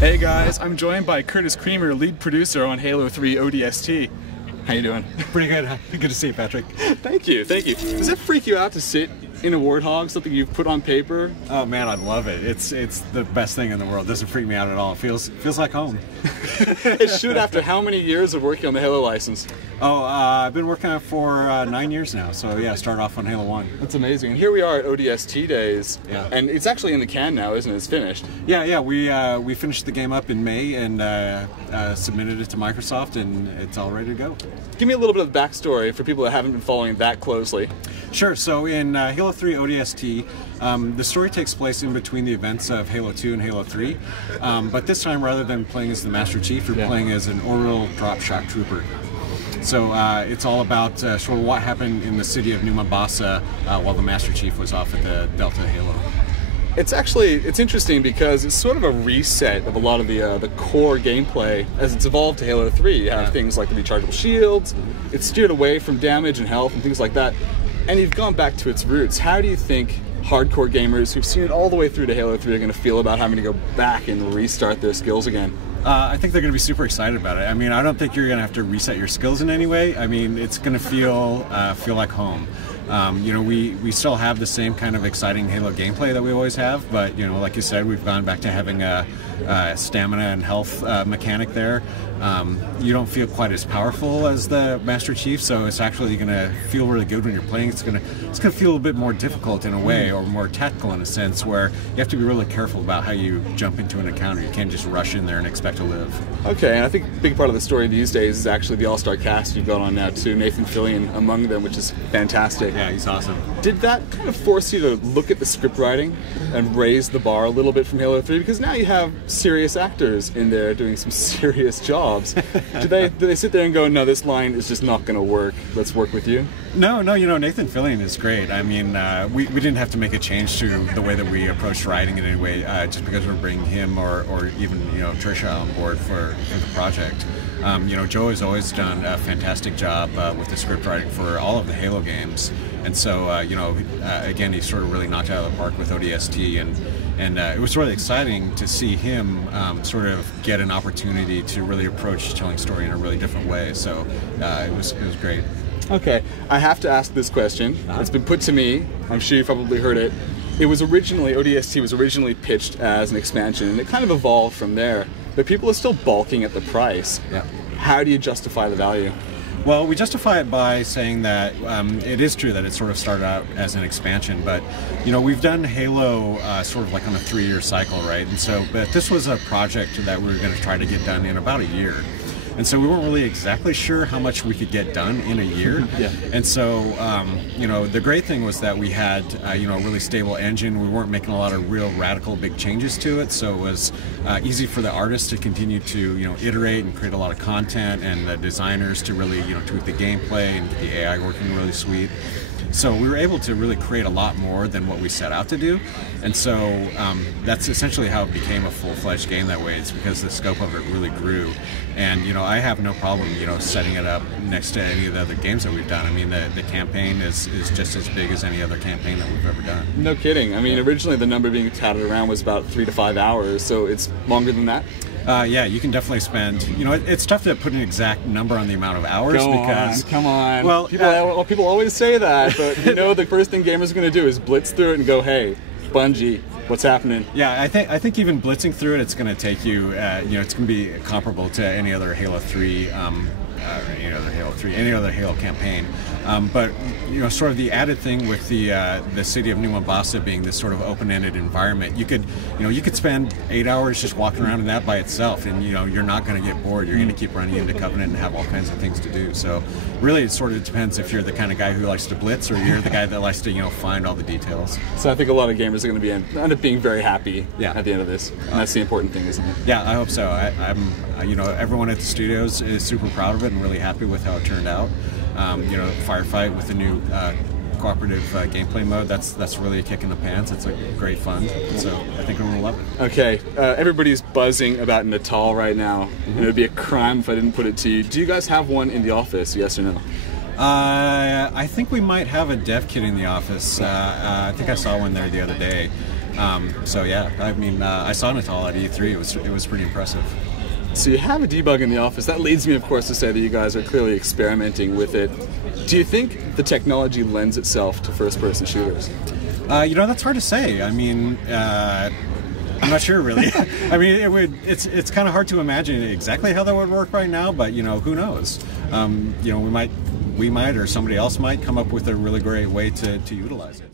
Hey guys, I'm joined by Curtis Creamer, lead producer on Halo 3 ODST. How you doing? Pretty good. Good to see you, Patrick. Thank you, thank you. Does it freak you out to sit in a Warthog, something you've put on paper? Oh man, I love it. It's the best thing in the world. It doesn't freak me out at all. It feels like home. It should, after how many years of working on the Halo license? Oh, I've been working on it for 9 years now. So yeah, started off on Halo 1. That's amazing. And here we are at ODST days, Yeah. And it's actually in the can now, isn't it? It's finished. Yeah. We finished the game up in May and submitted it to Microsoft, and it's all ready to go. Give me a little bit of the backstory for people that haven't been following that closely. Sure. So in Halo 3 ODST, the story takes place in between the events of Halo 2 and Halo 3, but this time rather than playing as the Master Chief, you're playing as an orbital drop shock trooper. So it's all about sort of what happened in the city of New Mombasa while the Master Chief was off at the Delta Halo. It's interesting because it's sort of a reset of a lot of the core gameplay as it's evolved to Halo 3. You have things like the rechargeable shields, it's steered away from damage and health and things like that, and you've gone back to its roots. How do you think hardcore gamers who've seen it all the way through to Halo 3 are going to feel about having to go back and restart their skills again? I think they're going to be super excited about it. I mean, I don't think you're going to have to reset your skills in any way. I mean, it's going to feel like home. You know, we still have the same kind of exciting Halo gameplay that we always have, but you know, like you said, we've gone back to having a stamina and health mechanic there. You don't feel quite as powerful as the Master Chief, so it's actually going to feel really good when you're playing. It's going to feel a bit more difficult in a way, or more tactical in a sense, where you have to be really careful about how you jump into an encounter. You can't just rush in there and expect to live. Okay, and I think a big part of the story these days is actually the all-star cast you've got on now too, Nathan Fillion among them, which is fantastic. Yeah, he's awesome. Did that kind of force you to look at the script writing and raise the bar a little bit from Halo 3? Because now you have serious actors in there doing some serious jobs. Do they sit there and go, no, this line is just not going to work, let's work with you? No, you know, Nathan Fillion is great. I mean, we didn't have to make a change to the way that we approached writing in any way, just because we're bringing him or even, you know, Trisha on board for the project. You know, Joe has always done a fantastic job with the script writing for all of the Halo games. And so, you know, again, he sort of really knocked it out of the park with ODST, and it was really exciting to see him sort of get an opportunity to really approach telling story in a really different way. So it was great. Okay, I have to ask this question. It's been put to me. I'm sure you probably heard it. ODST was originally pitched as an expansion, and it kind of evolved from there. But people are still balking at the price. Yeah. How do you justify the value? Well, we justify it by saying that it is true that it sort of started out as an expansion, but you know, we've done Halo sort of like on a 3-year cycle, right? And so, but this was a project that we were going to try to get done in about a year. And so we weren't really exactly sure how much we could get done in a year. Yeah. And so, you know, the great thing was that we had, you know, a really stable engine. We weren't making a lot of real radical big changes to it. So it was easy for the artists to continue to, you know, iterate and create a lot of content, and the designers to really, you know, tweak the gameplay and get the AI working really sweet. So we were able to really create a lot more than what we set out to do, and so that's essentially how it became a full-fledged game that way. It's because the scope of it really grew, and you know, I have no problem, you know, setting it up next to any of the other games that we've done. I mean, the campaign is just as big as any other campaign that we've ever done. No kidding. I mean, originally the number being touted around was about 3 to 5 hours, so it's longer than that? Yeah, you can definitely spend, you know, it's tough to put an exact number on the amount of hours. Come on. Well, people always say that, but you know, the first thing gamers are going to do is blitz through it and go, hey, Bungie, what's happening? Yeah, I think even blitzing through it, it's going to take you, you know, it's going to be comparable to any other Halo 3, any other Halo campaign. But you know, sort of the added thing with the city of New Mombasa being this sort of open-ended environment, you could spend 8 hours just walking around in that by itself, and you know, you're not going to get bored. You're going to keep running into Covenant and have all kinds of things to do. So really, it sort of depends if you're the kind of guy who likes to blitz, or you're the guy that likes to, you know, find all the details. So I think a lot of gamers are going to end up being very happy at the end of this, and that's the important thing, isn't it? Yeah, I hope so. I'm you know, everyone at the studios is super proud of it and really happy with how it turned out. You know, Firefight with the new cooperative gameplay mode, that's really a kick in the pants. It's a great fun, so I think everyone will love it. Okay, everybody's buzzing about Natal right now, and it would be a crime if I didn't put it to you. Do you guys have one in the office, yes or no? I think we might have a dev kit in the office. I think I saw one there the other day. So yeah, I mean, I saw Natal at E3. It was pretty impressive. So you have a debug in the office. That leads me, of course, to say that you guys are clearly experimenting with it. Do you think the technology lends itself to first-person shooters? You know, that's hard to say. I mean, I'm not sure really. I mean, it's kind of hard to imagine exactly how that would work right now, but you know, who knows? You know, we might or somebody else might come up with a really great way to utilize it.